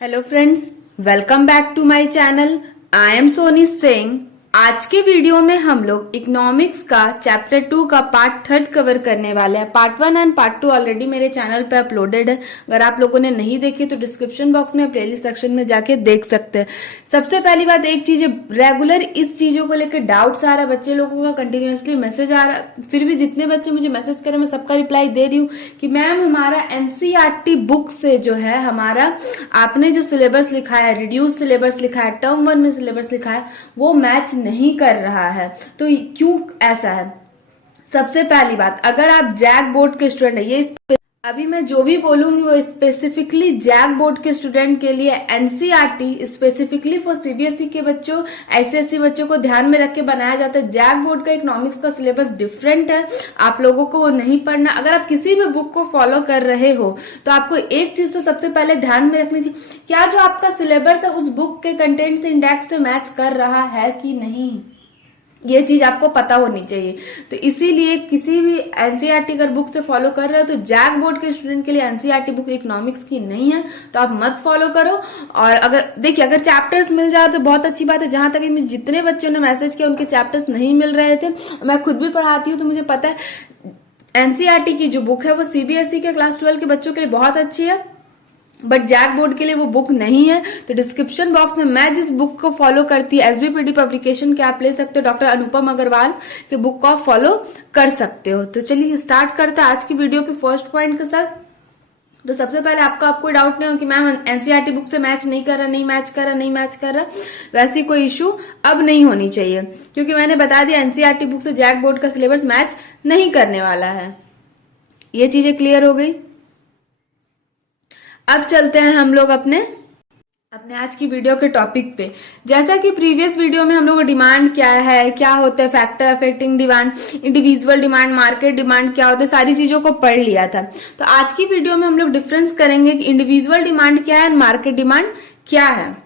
Hello friends, welcome back to my channel. I am Soni Singh. आज के video में हम लोग इकोनॉमिक्स का चैप्टर 2 का पार्ट 3 कवर करने वाले हैं। पार्ट 1 एंड पार्ट 2 ऑलरेडी मेरे चैनल पे अपलोडेड है। अगर आप लोगों ने नहीं देखी तो डिस्क्रिप्शन बॉक्स में प्लेलिस्ट सेक्शन में जाके देख सकते हैं। सबसे पहली बात एक चीज है, रेगुलर इस चीजों को लेकर डाउट्स आ रहा है बच्चे लोगों का, कंटिन्यूअसली मैसेज आ रहा है। फिर भी जितने बच्चे मुझे मैसेज करें मैं सबका रिप्लाई दे रही हूँ कि मैम हमारा एनसीईआरटी बुक से जो है हमारा आपने जो सिलेबस लिखा है, रिड्यूस सिलेबस लिखा है, टर्म 1 में सिलेबस लिखा है, वो मैच नहीं कर रहा है। तो क्यों ऐसा है? सबसे पहली बात, अगर आप जैक बोर्ड के स्टूडेंट है, ये अभी मैं जो भी बोलूंगी वो स्पेसिफिकली जैक बोर्ड के स्टूडेंट के लिए, एनसीईआरटी स्पेसिफिकली फॉर सीबीएसई के बच्चों, आईसीएसई बच्चों को ध्यान में रख के बनाया जाता है। जैक बोर्ड का इकोनॉमिक्स का सिलेबस डिफरेंट है, आप लोगों को वो नहीं पढ़ना। अगर आप किसी भी बुक को फॉलो कर रहे हो तो आपको एक चीज तो सबसे पहले ध्यान में रखनी थी, क्या जो आपका सिलेबस है उस बुक के कंटेंट से, इंडेक्स से मैच कर रहा है कि नहीं, ये चीज आपको पता होनी चाहिए। तो इसीलिए किसी भी एनसीईआरटी अगर बुक से फॉलो कर रहे हो तो जैक बोर्ड के स्टूडेंट के लिए एनसीईआरटी बुक इकोनॉमिक्स की नहीं है, तो आप मत फॉलो करो। और अगर देखिए, अगर चैप्टर्स मिल जाए तो बहुत अच्छी बात है। जहां तक जितने बच्चों ने मैसेज किया उनके चैप्टर्स नहीं मिल रहे थे, मैं खुद भी पढ़ाती हूँ तो मुझे पता है एनसीईआरटी की जो बुक है वो सीबीएसई के क्लास 12 के बच्चों के लिए बहुत अच्छी है, बट जैक बोर्ड के लिए वो बुक नहीं है। तो डिस्क्रिप्शन बॉक्स में मैं जिस बुक को फॉलो करती है, एसबीपीडी पब्लिकेशन के, आप ले सकते हो, डॉक्टर अनुपम अग्रवाल के बुक को आप फॉलो कर सकते हो। तो चलिए स्टार्ट करते हैं आज की वीडियो के फर्स्ट पॉइंट के साथ। तो सबसे पहले आपका कोई डाउट नहीं हो कि मैम एनसीईआरटी बुक से मैच नहीं कर रहा, नहीं मैच कर रहा, नहीं मैच कर रहा, वैसी कोई इश्यू अब नहीं होनी चाहिए, क्योंकि मैंने बता दिया एनसीईआरटी बुक से जैक बोर्ड का सिलेबस मैच नहीं करने वाला है। ये चीजें क्लियर हो गई। अब चलते हैं हम लोग अपने आज की वीडियो के टॉपिक पे। जैसा कि प्रीवियस वीडियो में हम लोग डिमांड क्या है, क्या होता है, factor affecting demand, individual demand, market demand क्या होता है, सारी चीजों को पढ़ लिया था। तो आज की वीडियो में हम लोग डिफरेंस करेंगे कि इंडिविजुअल डिमांड क्या है, मार्केट डिमांड क्या है।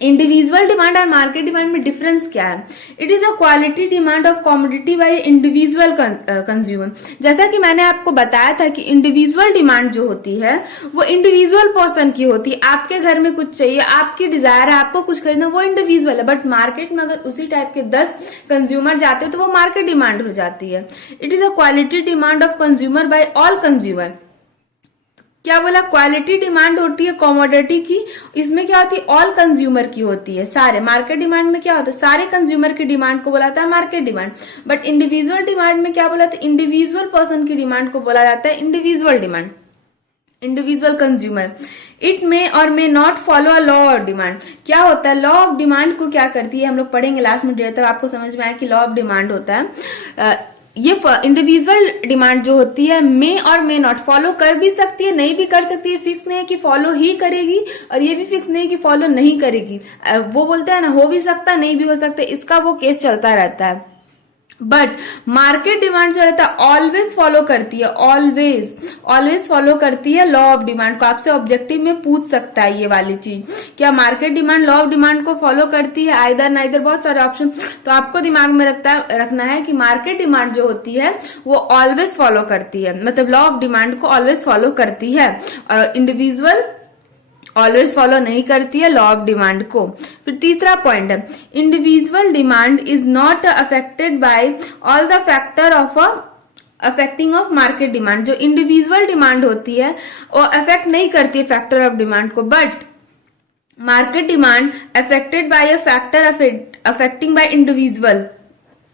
इंडिविजुअल डिमांड और मार्केट डिमांड में डिफरेंस क्या है? It is a quality demand of commodity by individual consumer. जैसा कि मैंने आपको बताया था कि इंडिविजुअल डिमांड जो होती है वो इंडिविजुअल पर्सन की होती है। आपके घर में कुछ चाहिए, आपकी डिजायर है, आपको कुछ खरीदना, वो इंडिविजुअल है। बट मार्केट में अगर उसी टाइप के 10 कंज्यूमर जाते हैं तो वो मार्केट डिमांड हो जाती है। It is a quality demand of consumer by all consumer. क्या बोला? क्वालिटी डिमांड होती है कमोडिटी की, इसमें क्या होती है? ऑल कंज्यूमर की होती है, सारे। मार्केट डिमांड में क्या होता है? सारे कंज्यूमर की डिमांड को बोला जाता है market demand. But individual demand में क्या बोला जाता है? इंडिविजुअल पर्सन की डिमांड को बोला जाता है individual demand, individual consumer. It may or may not follow a law of demand. क्या होता है? लॉ ऑफ डिमांड को क्या करती है, हम लोग पढ़ेंगे लास्ट में, तब आपको समझ में आया कि लॉ ऑफ डिमांड होता है। ये इंडिविजुअल डिमांड जो होती है मे और मे नॉट फॉलो कर भी सकती है, नहीं भी कर सकती है। फिक्स नहीं है कि फॉलो ही करेगी, और ये भी फिक्स नहीं है कि फॉलो नहीं करेगी। वो बोलते हैं ना, हो भी सकता नहीं भी हो सकता, इसका वो केस चलता रहता है। बट मार्केट डिमांड जो रहता है ऑलवेज फॉलो करती है, ऑलवेज फॉलो करती है लॉ ऑफ डिमांड को। आपसे ऑब्जेक्टिव में पूछ सकता है ये वाली चीज, क्या market demand law of demand को फॉलो करती है? आइदर नाइदर, बहुत सारे ऑप्शन। तो आपको दिमाग में रखना है कि मार्केट डिमांड जो होती है वो ऑलवेज फॉलो करती है, मतलब लॉ ऑफ डिमांड को ऑलवेज फॉलो करती है। इंडिविजुअल ऑलवेज फॉलो नहीं करती है लॉ ऑफ डिमांड को। फिर तीसरा पॉइंट है, individual demand is not affected by all the factor of affecting of market demand. जो इंडिविजुअल डिमांड होती है वो अफेक्ट नहीं करती है फैक्टर ऑफ डिमांड को, but market demand affected by a factor affecting by individual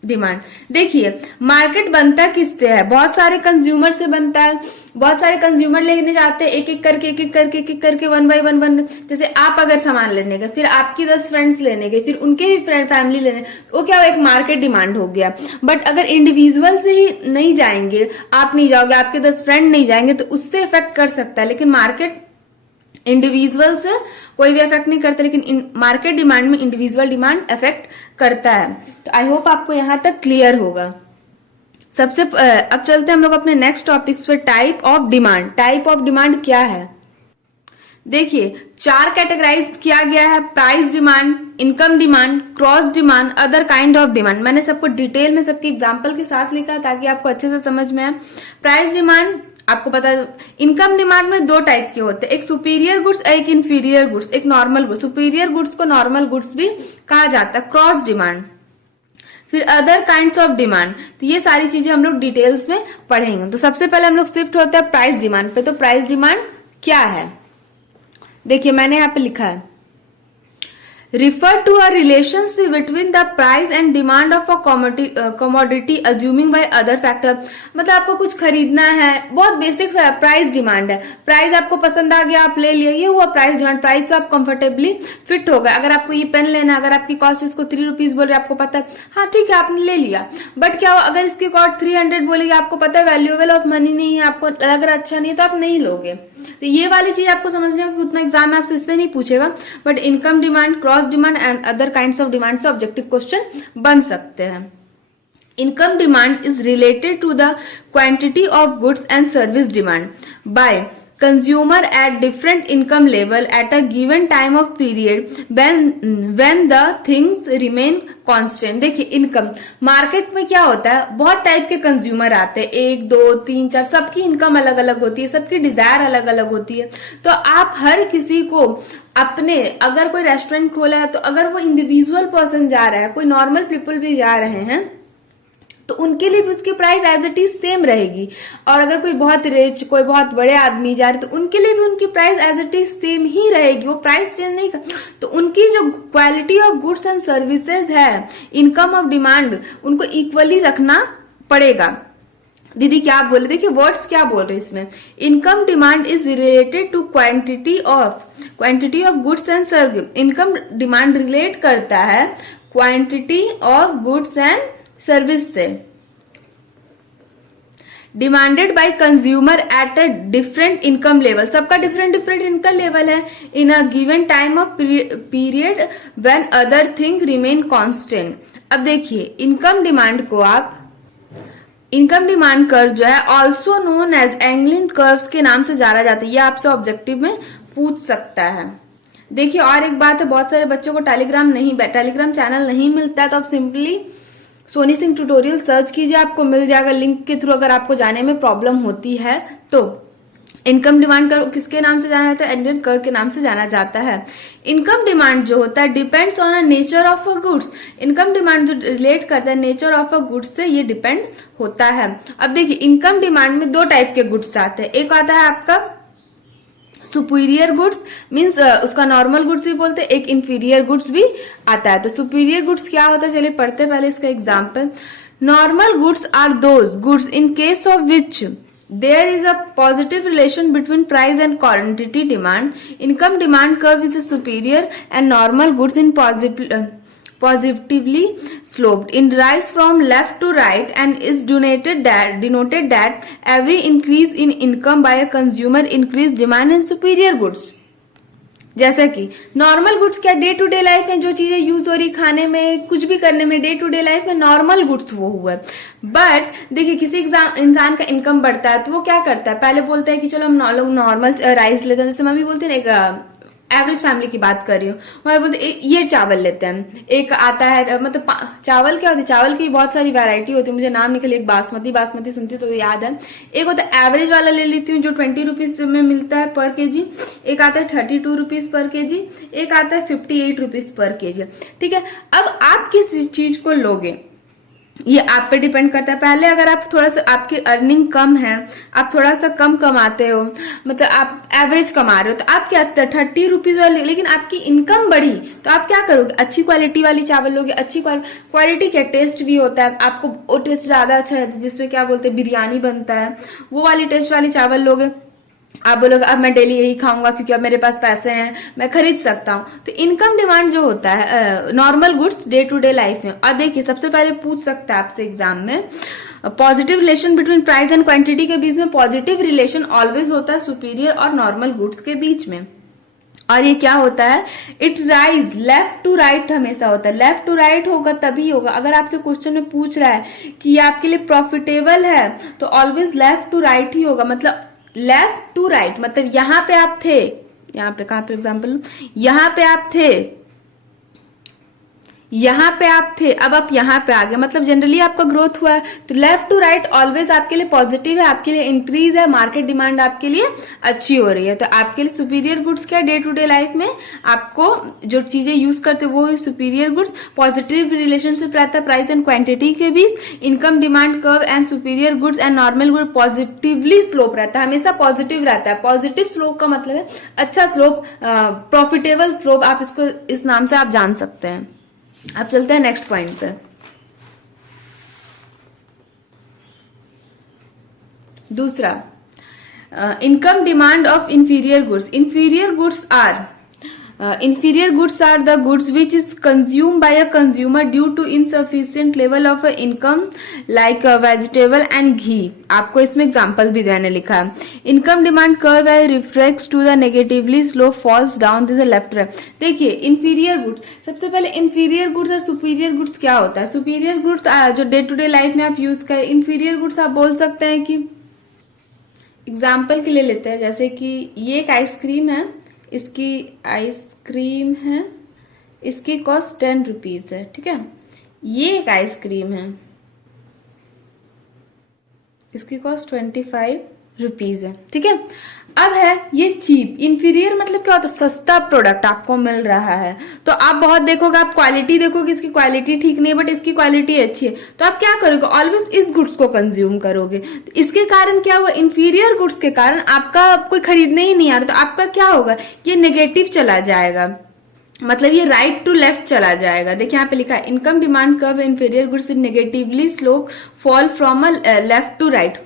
demand. देखिए, market बनता किससे है? बहुत सारे कंज्यूमर से बनता है। बहुत सारे कंज्यूमर लेने जाते हैं, एक एक करके वन बाय वन। जैसे आप अगर सामान लेने गए, फिर आपकी 10 फ्रेंड्स लेने गए, फिर उनके भी फ्रेंड फैमिली लेने, वो क्या, एक मार्केट डिमांड हो गया। बट अगर इंडिविजुअल से ही नहीं जाएंगे, आप नहीं जाओगे, आपके 10 फ्रेंड नहीं जाएंगे, तो उससे इफेक्ट कर सकता है। लेकिन मार्केट इंडिविजुअल से कोई भी इफेक्ट नहीं करता, लेकिन मार्केट डिमांड में इंडिविजुअल डिमांड इफेक्ट करता है। तो आई होप आपको यहां तक क्लियर होगा। अब चलते हैं हम लोग अपने नेक्स्ट टॉपिक्स पे, type of demand. Type of demand क्या है? देखिए, 4 कैटेगराइज किया गया है, price demand, income demand, cross demand, other kind of demand. मैंने सबको डिटेल में सबके एग्जाम्पल के साथ लिखा ताकि आपको अच्छे से समझ में आए। प्राइस डिमांड आपको पता है इनकम डिमांड में दो टाइप के होते हैं, एक सुपीरियर गुड्स एक इंफीरियर गुड्स, एक नॉर्मल गुड्स। सुपीरियर गुड्स को नॉर्मल गुड्स भी कहा जाता है। क्रॉस डिमांड, फिर अदर काइंड्स ऑफ डिमांड। तो ये सारी चीजें हम लोग डिटेल्स में पढ़ेंगे। तो सबसे पहले हम लोग शिफ्ट होते हैं प्राइस डिमांड पे। तो प्राइस डिमांड क्या है, देखिए मैंने यहाँ पे लिखा है, refer to a relationship between the price and demand of a commodity assuming by other factor। मतलब आपको कुछ खरीदना है, बहुत बेसिक सा प्राइस डिमांड है। प्राइस आपको पसंद आ गया, आप ले लिया, ये हुआ प्राइस डिमांड। प्राइस पे आप कंफर्टेबली फिट हो गए। अगर आपको ये पेन लेना है, अगर आपकी कॉस्ट इसको 3 रुपीज बोल रहे, आपको पता है, हाँ ठीक है आपने ले लिया। बट क्या हो, अगर इसकी कॉस्ट 300 बोलेगी, आपको पता है वैल्यूएबल ऑफ मनी नहीं है, आपको लग रहा अच्छा नहीं है, तो आप नहीं लोगे। तो ये वाली चीज आपको समझने में उतना एग्जाम में आपसे इसलिए नहीं पूछेगा। But income demand, cross demand and other kinds of demand से ऑब्जेक्टिव क्वेश्चन बन सकते हैं। Income demand is related to the quantity of goods and service demand by consumer at different income level at a given time of period when the things remain constant। देखिए income market में क्या होता है, बहुत type के consumer आते हैं, 1 2 3 4, सबकी इनकम अलग अलग होती है, सबकी डिजायर अलग अलग होती है। तो आप हर किसी को अपने, अगर कोई रेस्टोरेंट खोला है तो अगर वो इंडिविजुअल पर्सन जा रहा है, कोई नॉर्मल पीपल भी जा रहे हैं, तो उनके लिए भी उसकी price as it is same रहेगी। और अगर कोई बहुत रिच, कोई बहुत बड़े आदमी जा रहे, तो उनके लिए भी उनकी price as it is same ही रहेगी, वो प्राइस चेंज नहीं कर। तो उनकी जो quality of goods and services है, इनकम ऑफ डिमांड, उनको इक्वली रखना पड़ेगा। दीदी क्या बोले, देखिए वर्ड्स क्या बोल रहे इसमें, income demand is related to quantity of goods and service. Income demand relate करता है quantity of goods and service से, demanded by consumer at a different income level. सबका डिफरेंट डिफरेंट इनकम लेवल है, in a given time of period when other thing remain constant. अब देखिए income demand को आप, income demand curve जो है also known as angling curves के नाम से जाना जाता है। ये आपसे ऑब्जेक्टिव में पूछ सकता है। देखिए और एक बात है, बहुत सारे बच्चों को टेलीग्राम चैनल नहीं मिलता है, तो आप simply Soni Singh tutorial search कीजिए, आपको मिल जाएगा लिंक के थ्रू। अगर आपको जाने में प्रॉब्लम होती है तो इनकम डिमांड कर्व किसके नाम से जाना जाता है, एंगलिंग कर्व के नाम से जाना जाता है। इनकम डिमांड जो होता है depends on a nature of a goods. Income demand जो रिलेट करता है नेचर ऑफ अ गुड्स से, ये डिपेंड होता है। अब देखिए इनकम डिमांड में दो टाइप के गुड्स आते हैं, एक आता है आपका सुपीरियर गुड्स, मीन्स उसका नॉर्मल गुड्स भी बोलते हैं, एक इंफीरियर गुड्स भी आता है। तो सुपीरियर गुड्स क्या होता है, चलिए पढ़ते पहले इसका example. Normal goods are those goods in case of which there is a positive relation between price and quantity demand. Income demand curve is superior and normal goods in positively sloped in rise from left to right and is denoted that every increase in income by a consumer increase demand in superior goods। जैसा कि normal goods क्या day to day life में जो चीजें use हो रही, खाने में कुछ भी करने में, डे टू डे लाइफ में नॉर्मल गुड्स वो हुआ है। बट देखिए किसी इंसान का इनकम बढ़ता है तो वो क्या करता है, पहले बोलता है कि चलो हम लोग नॉर्मल राइस लेते हैं, जैसे मम्मी बोलते हैं एक एवरेज फैमिली की बात कर रही हूँ, वहां बोलते ये चावल लेते हैं। एक आता है, मतलब चावल क्या होती है, चावल की बहुत सारी वैरायटी होती है, मुझे नाम निकल, एक बासमती सुनती हूँ तो याद है। एक होता है एवरेज वाला ले लेती हूँ जो 20 रुपीज में मिलता है पर केजी, एक आता है 32 रुपीज पर केजी, एक आता है 58 रुपीज पर केजी। ठीक है, अब आप किस चीज को लोगे ये आप पे डिपेंड करता है। पहले अगर आप थोड़ा सा, आपकी अर्निंग कम है, आप थोड़ा सा कम कमाते हो, मतलब आप एवरेज कमा रहे हो, तो आप क्या 30 रुपीज वाली, लेकिन आपकी इनकम बढ़ी तो आप क्या करोगे, अच्छी क्वालिटी वाली चावल लोगे। अच्छी क्वालिटी क्या, टेस्ट भी होता है, आपको वो टेस्ट ज्यादा अच्छा है, जिसमें क्या बोलते हैं बिरयानी बनता है, वो वाली टेस्ट वाली चावल लोगे। आप बोलोगे अब मैं डेली यही खाऊंगा क्योंकि अब मेरे पास पैसे हैं, मैं खरीद सकता हूं। तो इनकम डिमांड जो होता है normal goods day to day life में। और देखिए सबसे पहले पूछ सकता है आपसे एग्जाम में, positive relation between price and quantity के बीच में पॉजिटिव रिलेशन ऑलवेज होता है सुपीरियर और नॉर्मल गुड्स के बीच में। और ये क्या होता है, it rise left to right हमेशा होता है। लेफ्ट टू राइट होगा तभी होगा, अगर आपसे क्वेश्चन में पूछ रहा है कि ये आपके लिए प्रॉफिटेबल है तो ऑलवेज लेफ्ट टू राइट ही होगा। मतलब लेफ्ट टू राइट मतलब यहाँ पे आप थे, यहाँ पे कहां पे एग्जाम्पल, यहाँ पे आप थे, यहाँ पे आप थे, अब आप यहाँ पे आ गए, मतलब जनरली आपका ग्रोथ हुआ है। तो लेफ्ट टू राइट ऑलवेज आपके लिए पॉजिटिव है, आपके लिए इंक्रीज है, मार्केट डिमांड आपके लिए अच्छी हो रही है। तो आपके लिए सुपीरियर गुड्स क्या, डे टू डे लाइफ में आपको जो चीजें यूज करते हो वो सुपीरियर गुड्स। पॉजिटिव रिलेशनशिप रहता है प्राइस एंड क्वांटिटी के बीच। Income demand curve and superior goods and normal good positively slope रहता है, हमेशा पॉजिटिव रहता है। पॉजिटिव स्लोप का मतलब है अच्छा स्लोप, प्रॉफिटेबल स्लोप, आप इसको इस नाम से आप जान सकते हैं। अब चलते हैं नेक्स्ट पॉइंट पे। दूसरा, income demand of inferior goods. Inferior goods are the goods which is consume by a consumer due to insufficient level of income like vegetable and ghee. आपको इसमें एग्जांपल भी मैंने लिखा है। Income demand curve reflects to the negatively slow falls down this left right. देखिए inferior goods, सबसे पहले inferior goods और सुपीरियर गुड्स क्या होता है। सुपीरियर गुड्स जो डे टू डे लाइफ में आप यूज करें, इंफीरियर गुड्स आप बोल सकते हैं कि एग्जाम्पल के लिए लेते हैं, जैसे कि ये एक आइसक्रीम है, इसकी आइसक्रीम है, इसकी कॉस्ट 10 रुपीज है, ठीक है। ये एक आइसक्रीम है, इसकी कॉस्ट 25 रुपीज है, ठीक है। अब है ये चीप। इंफीरियर मतलब क्या होता है, सस्ता प्रोडक्ट आपको मिल रहा है। तो आप बहुत देखोगे, आप क्वालिटी देखोगे, इसकी क्वालिटी ठीक नहीं है बट इसकी क्वालिटी अच्छी है, तो आप क्या करोगे, ऑलवेज इस गुड्स को कंज्यूम करोगे। तो इसके कारण क्या हुआ, इंफीरियर गुड्स के कारण आपका कोई खरीदने ही नहीं आ रहा, तो आपका क्या होगा, ये नेगेटिव चला जाएगा, मतलब ये राइट टू लेफ्ट चला जाएगा। देखिए यहाँ पे लिखा है income demand curve inferior goods negatively slow fall from a left to right,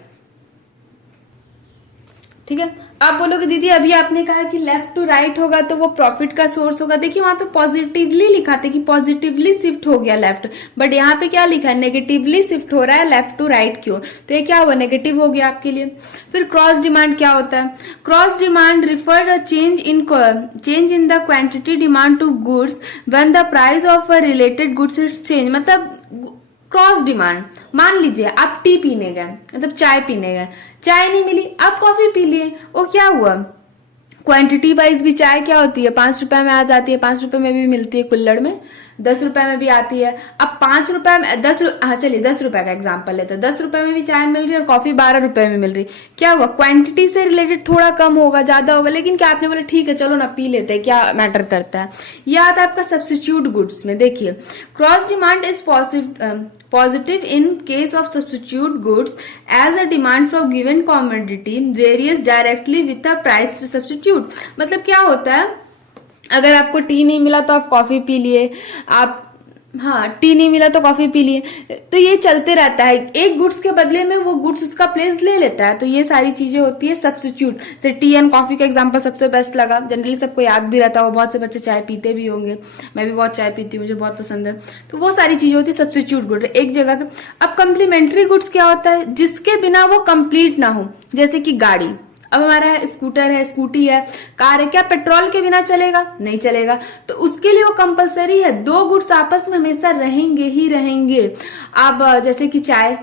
ठीक है। आप बोलोगे दीदी अभी आपने कहा कि लेफ्ट टू राइट होगा तो वो प्रॉफिट का सोर्स होगा। देखिए वहां पे पॉजिटिवली लिखा था कि पॉजिटिवली शिफ्ट हो गया लेफ्ट, बट यहाँ पे क्या लिखा है, नेगेटिवली शिफ्ट हो रहा है लेफ्ट टू राइट क्यों, तो ये क्या हुआ, नेगेटिव हो गया आपके लिए। फिर क्रॉस डिमांड क्या होता है, cross demand refer a change in the quantity demand to goods when the price of a related goods is change. मतलब क्रॉस डिमांड, मान लीजिए आप टी पीने गए, मतलब चाय पीने गए, चाय नहीं मिली, आप कॉफी पी लिए, वो क्या हुआ, क्वांटिटी वाइज भी चाय क्या होती है, 5 रुपए में आ जाती है, 5 रुपए में भी मिलती है कुल्हड़ में, 10 रुपए में भी आती है। अब 5 रुपए में 10, हाँ चलिए 10 रुपए का एग्जांपल लेते हैं, 10 रुपए में भी चाय मिल रही है और कॉफी 12 रुपए में मिल रही। क्या हुआ, क्वांटिटी से रिलेटेड थोड़ा कम होगा ज्यादा होगा, लेकिन क्या आपने बोला ठीक है चलो ना पी लेते हैं, क्या मैटर करता है। यह आता है आपका सब्स्टिट्यूट गुड्स में। देखिए cross demand is positive in case of substitute goods as a demand for given commodity varies directly with the price substitute। मतलब क्या होता है, अगर आपको टी नहीं मिला तो आप कॉफी पी लिए, आप हाँ टी नहीं मिला तो कॉफी पी लिए, तो ये चलते रहता है, एक गुड्स के बदले में वो गुड्स उसका प्लेस ले लेता है। तो ये सारी चीजें होती है सब्स्टिट्यूट से। टी एंड कॉफी का एग्जांपल सबसे बेस्ट लगा, जनरली सबको याद भी रहता है, वो बहुत से बच्चे चाय पीते भी होंगे, मैं भी बहुत चाय पीती हूँ, मुझे बहुत पसंद है। तो वो सारी चीजें होती है सब्स्टिट्यूट गुड एक जगह का। अब कम्प्लीमेंट्री गुड्स क्या होता है, जिसके बिना वो कंप्लीट ना हो, जैसे कि गाड़ी, अब हमारा स्कूटर है, स्कूटी है, कार है, क्या पेट्रोल के बिना चलेगा, नहीं चलेगा, तो उसके लिए वो कंपलसरी है, 2 गुड्स आपस में हमेशा रहेंगे ही रहेंगे। आप जैसे कि चाय,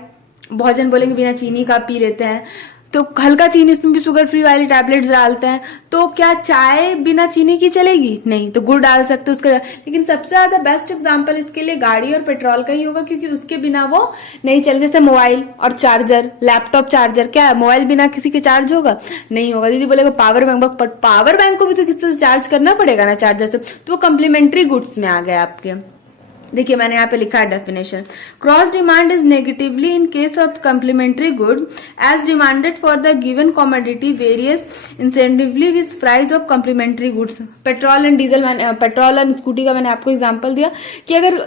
भोजन बोलेंगे बिना चीनी का पी लेते हैं, तो हल्का चीनी, इसमें भी शुगर फ्री वाली टैबलेट्स डालते हैं, तो क्या चाय बिना चीनी की चलेगी, नहीं, तो गुड़ डाल सकते उसका। लेकिन सबसे ज्यादा बेस्ट एग्जांपल इसके लिए गाड़ी और पेट्रोल का ही होगा, क्योंकि उसके बिना वो नहीं चले। जैसे मोबाइल और चार्जर, लैपटॉप चार्जर, क्या है मोबाइल बिना किसी के चार्ज होगा, नहीं होगा। दीदी बोलेगा पावर बैंक, पावर बैंक को भी तो किसी से चार्ज करना पड़ेगा ना चार्जर से, तो वो कम्प्लीमेंट्री गुड्स में आ गए आपके। देखिए मैंने यहाँ पे लिखा है definition, cross demand is negatively in case of complementary good as demanded for the given commodity varies इंसेंटिवली with price of complementary goods. Petrol and diesel, petrol and scooty का मैंने आपको एग्जांपल दिया कि अगर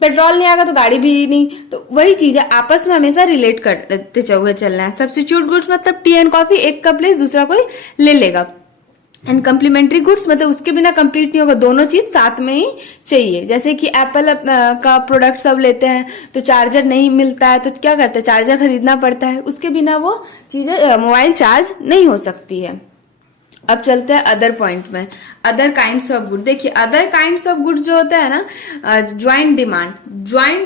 पेट्रोल नहीं आएगा तो गाड़ी भी नहीं, तो वही चीज है, आपस में हमेशा रिलेट करते हुए चलना है। सब्स्टिट्यूट गुड्स मतलब टी एंड कॉफी, एक का प्लेस दूसरा कोई ले लेगा। एंड कम्प्लीमेंट्री गुड्स मतलब उसके बिना कंप्लीट नहीं होगा, दोनों चीज साथ में ही चाहिए। जैसे कि एप्पल का प्रोडक्ट सब लेते हैं तो चार्जर नहीं मिलता है तो क्या करते हैं, चार्जर खरीदना पड़ता है, उसके बिना वो चीजें मोबाइल चार्ज नहीं हो सकती है। अब चलते हैं अदर पॉइंट में, अदर काइंड्स ऑफ गुड। देखिए अदर काइंड्स ऑफ गुड जो होता है ना, ज्वाइंट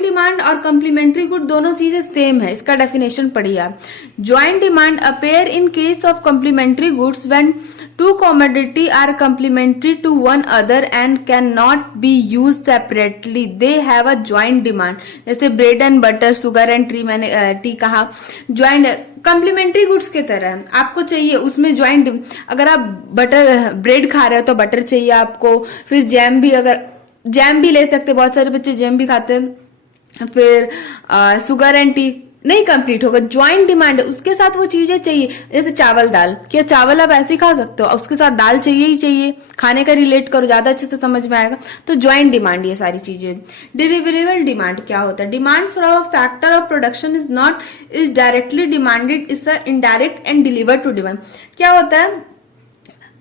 डिमांड और कम्प्लीमेंट्री गुड दोनों चीजें सेम है, इसका डेफिनेशन पढ़िए आप। Joint demand appear in case of complementary goods when two commodity are complementary to one other and can not be use separately, they have a joint demand. जैसे bread and butter, sugar and tea, मैंने tea कहा, joint complementary goods के तरह आपको चाहिए उसमें joint. अगर आप बटर ब्रेड खा रहे हो तो बटर चाहिए आपको, फिर जैम भी, अगर जैम भी ले सकते, बहुत सारे बच्चे जैम भी खाते हैं, फिर शुगर एंड टी नहीं कंप्लीट होगा, ज्वाइंट डिमांड है उसके साथ वो चीजें चाहिए। जैसे चावल दाल, क्या चावल आप ऐसे ही खा सकते हो, उसके साथ दाल चाहिए ही चाहिए, खाने का रिलेट करो ज्यादा अच्छे से समझ में आएगा। तो ज्वाइंट डिमांड ये सारी चीजें। डिलीवरेबल डिमांड क्या होता है? Demand for a factor of production is not is directly demanded, is indirect and deliver to demand. क्या होता है,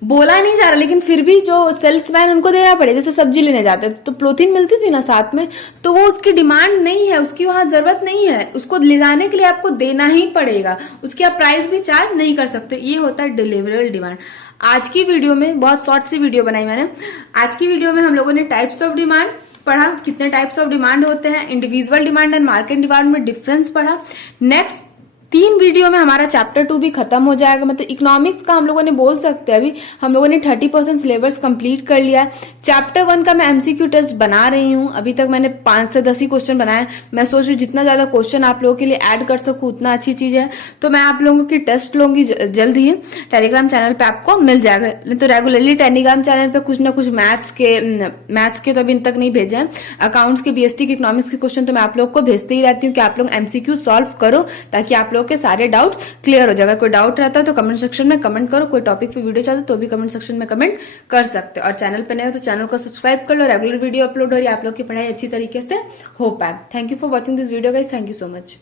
बोला नहीं जा रहा लेकिन फिर भी जो सेल्समैन उनको देना पड़े, जैसे सब्जी लेने जाते तो प्लोथिन मिलती थी ना साथ में, तो वो उसकी डिमांड नहीं है, उसकी वहां जरूरत नहीं है, उसको ले जाने के लिए आपको देना ही पड़ेगा, उसकी आप प्राइस भी चार्ज नहीं कर सकते। ये होता है डिलीवरेबल डिमांड। आज की वीडियो में बहुत शॉर्ट सी वीडियो बनाई मैंने। आज की वीडियो में हम लोगों ने टाइप्स ऑफ डिमांड पढ़ा, कितने टाइप्स ऑफ डिमांड होते हैं, individual demand and market demand में डिफरेंस पढ़ा। नेक्स्ट 3 वीडियो में हमारा चैप्टर 2 भी खत्म हो जाएगा। मतलब इकोनॉमिक्स का हम लोगों ने बोल सकते हैं अभी हम लोगों ने 30% सिलेबस कंप्लीट कर लिया है। चैप्टर 1 का मैं एमसीक्यू टेस्ट बना रही हूँ, अभी तक मैंने 5 से 10 ही क्वेश्चन बनाए। मैं सोच रही हूँ जितना ज्यादा क्वेश्चन आप लोगों के लिए ऐड कर सकूँ उतना अच्छी चीज है। तो मैं आप लोगों की टेस्ट लूंगी जल्द ही, टेलीग्राम चैनल पे आपको मिल जाएगा। नहीं तो रेगुलरली टेलीग्राम चैनल पे कुछ ना कुछ मैथ्स के तो अभी तक नहीं भेजे हैं, अकाउंट्स के, बीएसटी के, इकोनॉमिक्स के क्वेश्चन तो मैं आप लोग को भेजते ही रहती हूँ कि आप लोग एमसीक्यू सॉल्व करो, ताकि आप लोग के सारे डाउट्स क्लियर हो जाएगा। कोई डाउट रहता है तो कमेंट सेक्शन में कमेंट करो, कोई टॉपिक पे वीडियो चाहते हो तो भी कमेंट सेक्शन में कमेंट कर सकते हो। और चैनल पे नए हो तो चैनल को सब्सक्राइब कर लो, रेगुलर वीडियो अपलोड हो रही है, आप लोग की पढ़ाई अच्छी तरीके से हो पाए। Thank you for watching this video guys, thank you so much.